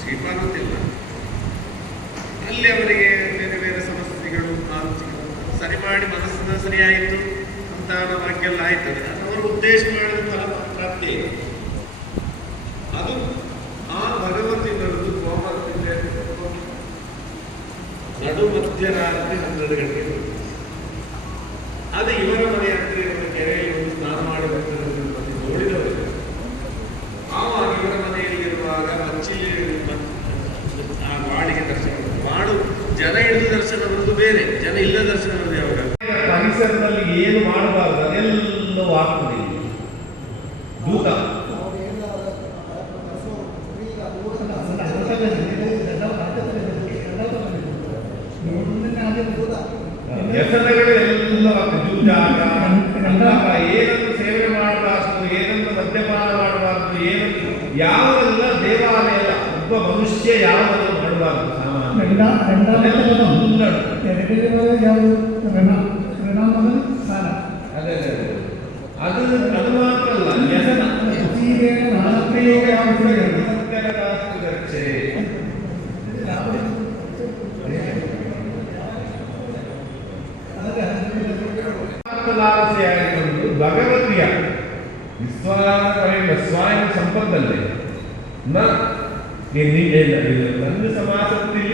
ಶ್ರೀಪಾದಂತಿಲ್ಲ, ಅಲ್ಲಿ ಅವರಿಗೆ ಬೇರೆ ಬೇರೆ ಸಮಸ್ಯೆಗಳು ಸರಿ ಮಾಡಿ ಮನಸ್ಸಿನ ಸರಿಯಾಯಿತು ಅಂತ ಭಾಗ್ಯೆಲ್ಲ ಆಯ್ತದೆ. ಅದು ಅವರು ಉದ್ದೇಶ ಮಾಡಿದ ಫಲ ಪ್ರಾಪ್ತಿ. ಅದು ಆ ಭಗವಂತನದ್ದು ಗೋಮರದಿಂದ ನಡು ಮಧ್ಯರಾತ್ರಿ 12 ಗಂಟೆಗೆ ಅದು ಇವರ ಮನೆ ಹತ್ತಿರ ಕೆರೆಯಲ್ಲಿ ಒಂದು ಸ್ನಾನ ಮಾಡಬೇಕು ನೋಡಿದವರು. ಆವಾಗ ಇವರ ಮನೆಯಲ್ಲಿರುವಾಗ ಆ ಬಾಡಿಗೆ ದರ್ಶನ ಮಾಡು ಜನ ಹಿಡಿದು ದರ್ಶನ ಬರುವುದು ಬೇರೆ, ಜನ ಇಲ್ಲ ದರ್ಶನ ಬರುವುದು ಯಾವಾಗ. ಪರಿಸರದಲ್ಲಿ ಏನು ಮಾಡಬಾರದು ಅದೆಲ್ಲವೂ ಆಗ್ತದೆ. ದೂತ ವ್ಯಸನಗಳು ಎಲ್ಲ ಜೂಜಾಟ, ಏನನ್ನು ಸೇವನೆ ಮಾಡಬಾರ್ದು, ಏನನ್ನು ಮದ್ಯಪಾನ ಮಾಡಬಾರ್ದು, ಏನನ್ನು ಯಾವೆಲ್ಲ ದೇವಾಲಯ ಒಬ್ಬ ಮನುಷ್ಯ ಯಾವೆಲ್ಲ ಮಾಡಬಾರ್ದು. ಅದು ಮಾತ್ರ ಅಲ್ಲ, ವ್ಯಸನ ಲಾಲಸೆಯಾಗಿಕೊಂಡು ಭಗವತಿಯ ವಿಶ್ವಾಸ ಸ್ವಯಂ ಸಂಪತ್ತಲ್ಲೇ ನನ್ನ ಸಮಾಸದಲ್ಲಿ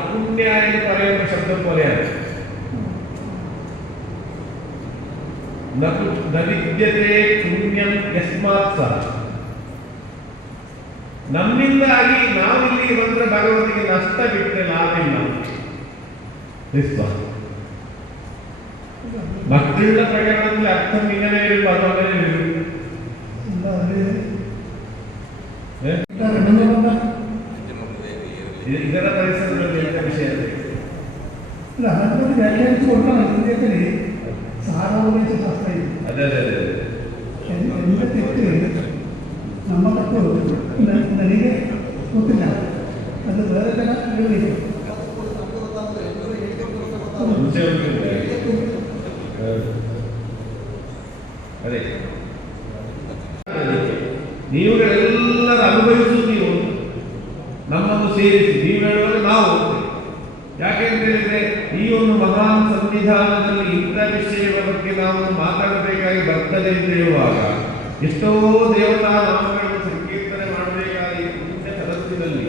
ಅಪುಣ್ಯ ಎಂದು ಪರೆಯುವ ಶಬ್ದ ಪೊರೆಯಾಗಿದೆ. ನ ವಿದ್ಯತೆ ಪುಣ್ಯಂ ಯಸ್ಮಾತ್ ಸಹ. ನಮ್ಮಿಂದಾಗಿ ನಾವಿಲ್ಲಿ ಬಂದ್ರೆ ಭಗವತಿಗೆ ನಷ್ಟ ಬಿಟ್ಟರೆ ಲಾಭ ಇಲ್ಲ. മറ്റുള്ള പ്രകടനത്തിൽ അർത്ഥം ഇങ്ങനെ വരുമ്പോൾ അത് അങ്ങനെ വരും. ಇದರ ಪರಿಸರದಲ್ಲಿ ವಿಷಯ ವ್ಯಾಖ್ಯಾನಿಸಿ ಕೊಡ್ತಾನೆ ಇಂಡಿಯದಲ್ಲಿ ಸಾರ್ವಜನಿಕ ಶಾಸ್ತ್ರ ಇದೆ. ಅದೇ ನಮ್ಮ ತಪ್ಪು ನನಗೆ ಗೊತ್ತಿಲ್ಲ, ಅದು ಬೇರೆ ಜನ ಹೇಳಿದೆ. ಅದೇ ನೀವುಗಳೆಲ್ಲರೂ ಅನುಭವಿಸುವುದು ನೀವು ನಮ್ಮನ್ನು ಸೇರಿಸಿ ನೀವು ಹೇಳುವಾಗ ನಾವು ಯಾಕೆಂತ ಹೇಳಿದ್ರೆ ಈ ಒಂದು ಮಹಾನ್ ಸಂವಿಧಾನದಲ್ಲಿ ಇಂಥ ವಿಷಯಗಳ ಬಗ್ಗೆ ನಾವು ಮಾತಾಡಬೇಕಾಗಿ ಬರ್ತದೆ ಅಂತ ಹೇಳುವಾಗ ಎಷ್ಟೋ ದೇವತಾ ನಾಮಗಳನ್ನು ಸಂಕೀರ್ತನೆ ಮಾಡಬೇಕಾದ ಈ ಪುಣ್ಯ ಸದಸ್ಯದಲ್ಲಿ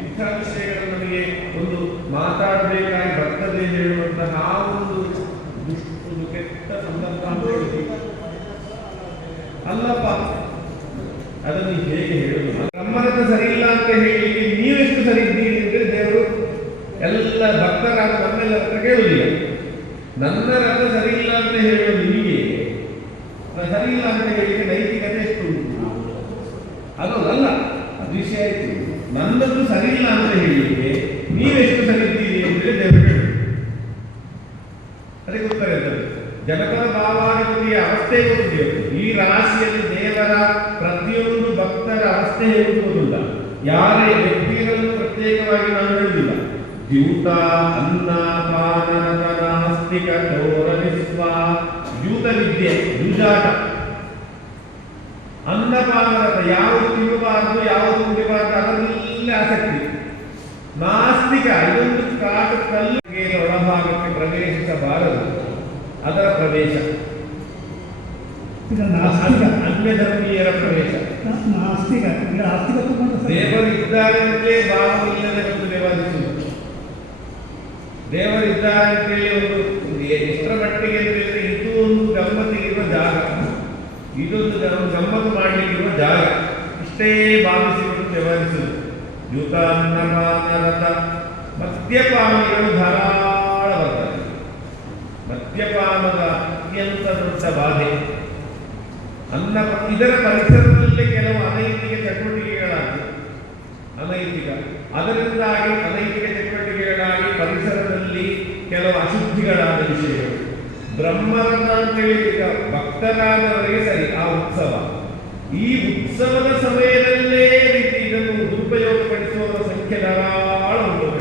ಇಂಥ ವಿಷಯಗಳು ನಮಗೆ ಒಂದು ಮಾತಾಡಬೇಕಾಗಿ ಬರ್ತದೆ ಹೇಳುವಂತಹ ಒಂದು ಕೆಟ್ಟ ಸಂದರ್ಭ ಅಲ್ಲಪ್ಪ. ಅದನ್ನು ಹೇಗೆ ಹೇಳುದು? ನಮ್ಮರಥ ಸರಿ ಇಲ್ಲ ಅಂತ ಹೇಳಿ ನೀವೆಷ್ಟು ಸರಿ ಇದ್ದೀರಿ ಅಂದ್ರೆ ದೇವರು ಎಲ್ಲ ಭಕ್ತರಾದ ನಮ್ಮೆಲ್ಲ ಹತ್ರ ಕೇಳುವುದಿಲ್ಲ. ನನ್ನ ರಥ ಸರಿ ಇಲ್ಲ ಅಂತ ಹೇಳುವ ನಿಮಗೆ ಸರಿ ಇಲ್ಲ ಅಂತ ಹೇಳಿಕೆ ನೈತಿಕತೆ ಎಷ್ಟು ಉಂಟು? ಅದಲ್ಲ, ಅದು ವಿಷಯ ಆಯ್ತು. ನನ್ನದು ಸರಿ ಇಲ್ಲ ಅಂತ ಹೇಳಿಕೆ ನೀವೆಷ್ಟು ಸರಿ ಇದ್ದೀರಿ ಅಂದ್ರೆ ದೇವರು ಹೇಳುದು. ಅದಕ್ಕೆ ಉತ್ತರ ಇರ್ತದೆ. ಜನಪದ ಭಾವಾನುಭೂತಿಯ ಅವಸ್ಥೆ ಗೊತ್ತಿದೆ. ಈ ರಾಶಿಯಲ್ಲಿ ದೇವರ ಪ್ರತಿಯೊಂದು ಭಕ್ತರ ಅವಸ್ಥೆ ಹೇಳುವುದಿಲ್ಲ. ಯಾರೇ ವ್ಯಕ್ತಿಗಳನ್ನು ಪ್ರತ್ಯೇಕವಾಗಿ ನಾನು ಹೇಳುವುದಿಲ್ಲ. ದ್ಯೂತ ಅನ್ನ ಪಾನರತ ನಾಸ್ತಿಕ ಚೋರನಿಸ್ವ. ದ್ಯೂತ ವಿದ್ಯೆ ಜೂಜಾಟ, ಅನ್ನಪಾನರತ ಯಾವುದು ತಿನ್ನಬಾರದು ಯಾವುದು ಉಂಡಿಬಾರದು ಅದರಲ್ಲೇ ಆಸಕ್ತಿ. ನಾಸ್ತಿಕ ಇದೊಂದು ಕಾಟು ಕಲ್ಲಿಗೆ ಒಳಭಾಗಕ್ಕೆ ಪ್ರವೇಶಿಸಬಾರದು, ಅದರ ಪ್ರವೇಶ. ಅನ್ಯ ಧರ್ಮೀಯರ ಪ್ರವೇಶ. ದೇವರಿದ್ದಾರೆ ಅಂತಲೇ ಭಾವವಿಲ್ಲದೆ ಮತ್ತು ದೇವಾದಿಸುವುದು. ದೇವರಿದ್ದಾರೆ ಅಂತೇಳಿ ಒಂದು ಎಷ್ಟರ ಮಟ್ಟಿಗೆ ಅಂತೇಳಿದ್ರೆ ಇದು ಒಂದು ಗಮ್ಮತ್ತಿಗಿರುವ ಜಾಗ, ಇದೊಂದು ಗಮ್ಮತ್ತು ಮಾಡಲಿಕ್ಕಿರುವ ಜಾಗ, ಇಷ್ಟೇ ಭಾವಿಸಿಕೊಂಡು ವ್ಯವಹರಿಸುವುದು. ಯೂತ ಅನ್ನಪಾನರತ ಮದ್ಯಪಾನಿಗಳು ಧಾರಾಳ ಬರ್ತದೆ. ಮದ್ಯಪಾನದ ಅತ್ಯಂತ ದೊಡ್ಡ ಬಾಧೆ ಇದರ ಪರಿಸರದಲ್ಲಿ ಕೆಲವು ಅನೈತಿಕ ಚಟುವಟಿಕೆಗಳಾಗಿ ಅದರಿಂದಾಗಿ ಅನೈತಿಕ ಚಟುವಟಿಕೆಗಳಾಗಿ ಪರಿಸರದಲ್ಲಿ ಕೆಲವು ಅಶುದ್ಧಿಗಳಾದ ವಿಷಯಗಳು. ಬ್ರಹ್ಮರಥ ಅಂತೇಳಿ ಈಗ ಭಕ್ತರಾದವರಿಗೆ ಸರಿ ಆ ಉತ್ಸವ, ಈ ಉತ್ಸವದ ಸಮಯದಲ್ಲೇ ರೀತಿ ಇದನ್ನು ದುರುಪಯೋಗಪಡಿಸುವ ಸಂಖ್ಯೆ ಧಾರಾಳ ಉಂಟು.